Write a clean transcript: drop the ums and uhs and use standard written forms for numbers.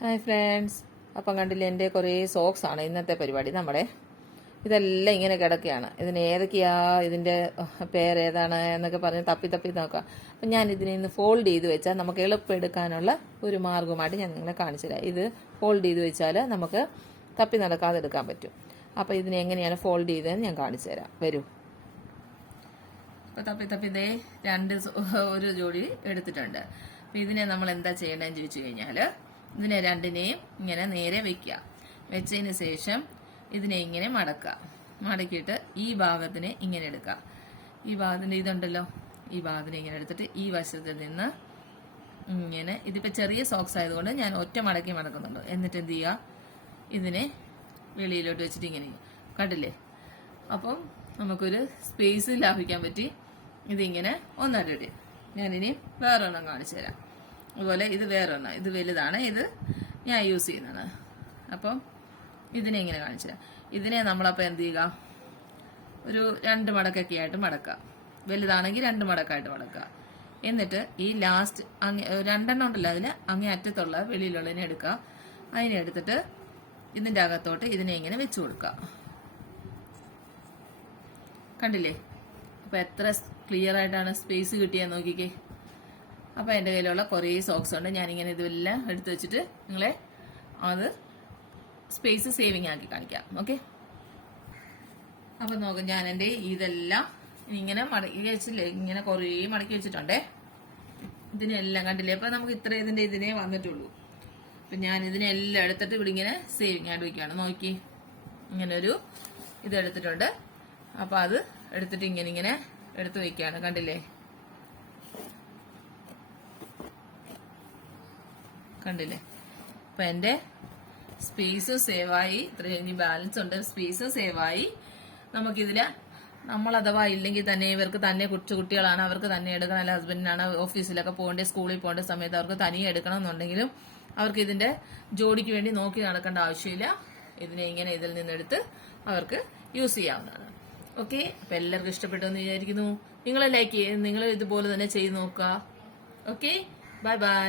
Hi friends, അപ്പം കണ്ടില്ലേ എൻ്റെ കുറേ സോക്സാണ് ഇന്നത്തെ പരിപാടി. നമ്മുടെ ഇതെല്ലാം ഇങ്ങനെ കിടക്കുകയാണ്. ഇതിന് ഏതൊക്കെയാ ഇതിൻ്റെ പേരേതാണ് എന്നൊക്കെ പറഞ്ഞ് തപ്പി തപ്പി നോക്കാം. അപ്പം ഞാൻ ഇതിനെ ഇന്ന് ഫോൾഡ് ചെയ്ത് വെച്ചാൽ നമുക്ക് എളുപ്പം എടുക്കാനുള്ള ഒരു മാർഗ്ഗമായിട്ട് ഞാൻ നിങ്ങളെ കാണിച്ചു തരാം. ഇത് ഫോൾഡ് ചെയ്ത് വെച്ചാൽ നമുക്ക് തപ്പി നടക്കാതെ എടുക്കാൻ പറ്റും. അപ്പോൾ ഇതിനെ എങ്ങനെയാണ് ഫോൾഡ് ചെയ്തതെന്ന് ഞാൻ കാണിച്ചു തരാം. വരൂ. അപ്പോൾ തപ്പി തപ്പി ഇതേ ഒരു ജോഡി എടുത്തിട്ടുണ്ട്. അപ്പം ഇതിനെ നമ്മൾ എന്താ ചെയ്യേണ്ടതെന്ന് ചോദിച്ചു കഴിഞ്ഞാൽ ഇതിനെ രണ്ടിനെയും ഇങ്ങനെ നേരെ വെക്കുക. വെച്ചതിന് ശേഷം ഇതിനെ ഇങ്ങനെ മടക്കുക. മടക്കിയിട്ട് ഈ ഭാഗത്തിനെ ഇങ്ങനെ എടുക്കുക. ഈ ഭാഗത്തിന് ഇതുണ്ടല്ലോ, ഈ ഭാഗത്തിനെ ഇങ്ങനെ എടുത്തിട്ട് ഈ വശത്തിൽ നിന്ന് ഇങ്ങനെ, ഇതിപ്പോൾ ചെറിയ സോക്സ് ആയതുകൊണ്ട് ഞാൻ ഒറ്റ മടക്കി മടക്കുന്നുണ്ട്. എന്നിട്ട് എന്ത് ചെയ്യുക, ഇതിനെ വെളിയിലോട്ട് വെച്ചിട്ട് ഇങ്ങനെ കണ്ടില്ലേ. അപ്പം നമുക്കൊരു സ്പേസ് ലാഭിക്കാൻ പറ്റി. ഇതിങ്ങനെ ഒന്നായിട്ട് ഞാനിനി വേറൊരെണ്ണം കാണിച്ചു തരാം. അതുപോലെ ഇത് വേറൊരെണ്ണം, ഇത് വലുതാണ്, ഇത് ഞാൻ യൂസ് ചെയ്യുന്നതാണ്. അപ്പം ഇതിനെ ഇങ്ങനെ കാണിച്ചു തരാം. ഇതിനെ നമ്മളപ്പോൾ എന്ത് ചെയ്യുക, ഒരു 2 മടക്കൊക്കെ ആയിട്ട് മടക്കുക. വലുതാണെങ്കിൽ 2 മടക്കായിട്ട് മടക്കുക. എന്നിട്ട് ഈ ലാസ്റ്റ് 2 ഉണ്ടല്ലോ, അതിന് അങ്ങേ അറ്റത്തുള്ള വെളിയിലുള്ളതിനെ എടുക്കുക. അതിനെ എടുത്തിട്ട് ഇതിൻ്റെ അകത്തോട്ട് ഇതിനെ ഇങ്ങനെ വെച്ചു കൊടുക്കുക. കണ്ടില്ലേ? അപ്പോൾ എത്ര ക്ലിയർ ആയിട്ടാണ് സ്പേസ് കിട്ടിയെന്ന് നോക്കിക്കേ. അപ്പോൾ എൻ്റെ കയ്യിലുള്ള കുറേ സോക്സ് ഉണ്ട്. ഞാനിങ്ങനെ ഇതെല്ലാം എടുത്തു വെച്ചിട്ട് നിങ്ങളെ അത് സ്പേസ് സേവിങ് ആക്കി കാണിക്കാം. ഓക്കെ, അപ്പം നോക്കാം. ഞാൻ എൻ്റെ ഇതെല്ലാം ഇങ്ങനെ മടക്കി വെച്ചില്ലേ, ഇങ്ങനെ കുറേ മടക്കി വെച്ചിട്ടുണ്ടേ. ഇതിനെല്ലാം കണ്ടില്ലേ. അപ്പം നമുക്ക് ഇത്ര ഇതിനെ വന്നിട്ടുള്ളൂ. അപ്പം ഞാൻ ഇതിനെല്ലാം എടുത്തിട്ട് ഇവിടെ ഇങ്ങനെ സേവിങ് ആയിട്ട് വയ്ക്കുകയാണ്. നോക്കി, ഇങ്ങനെ ഒരു ഇതെടുത്തിട്ടുണ്ട്. അപ്പം അത് എടുത്തിട്ട് ഇങ്ങനെ എടുത്ത് വയ്ക്കുകയാണ്. കണ്ടില്ലേ? കണ്ടില്ലേ? അപ്പം എൻ്റെ സ്പേസ് സേവായി. ഇത്രയും ഇനി ബാലൻസ് ഉണ്ട്, സ്പേസ് സേവായി. നമുക്കിതിൽ നമ്മൾ അഥവാ ഇല്ലെങ്കിൽ തന്നെ ഇവർക്ക് തന്നെ കുട്ടികളാണ്, അവർക്ക് തന്നെ എടുക്കണം, അല്ല ഹസ്ബൻഡിനാണ് ഓഫീസിലൊക്കെ പോകേണ്ട, സ്കൂളിൽ പോകേണ്ട സമയത്ത് അവർക്ക് തനിയെ എടുക്കണം എന്നുണ്ടെങ്കിലും അവർക്ക് ഇതിൻ്റെ ജോഡിക്ക് വേണ്ടി നോക്കി നടക്കേണ്ട ആവശ്യമില്ല. ഇതിനെ ഇങ്ങനെ ഇതിൽ നിന്നെടുത്ത് അവർക്ക് യൂസ് ചെയ്യാവുന്നതാണ്. ഓക്കെ, അപ്പം എല്ലാവർക്കും ഇഷ്ടപ്പെട്ടു എന്ന് വിചാരിക്കുന്നു. നിങ്ങൾ ലൈക്ക് ചെയ്യുക, നിങ്ങൾ ഇതുപോലെ തന്നെ ചെയ്ത് നോക്കുക. Okay, bye bye.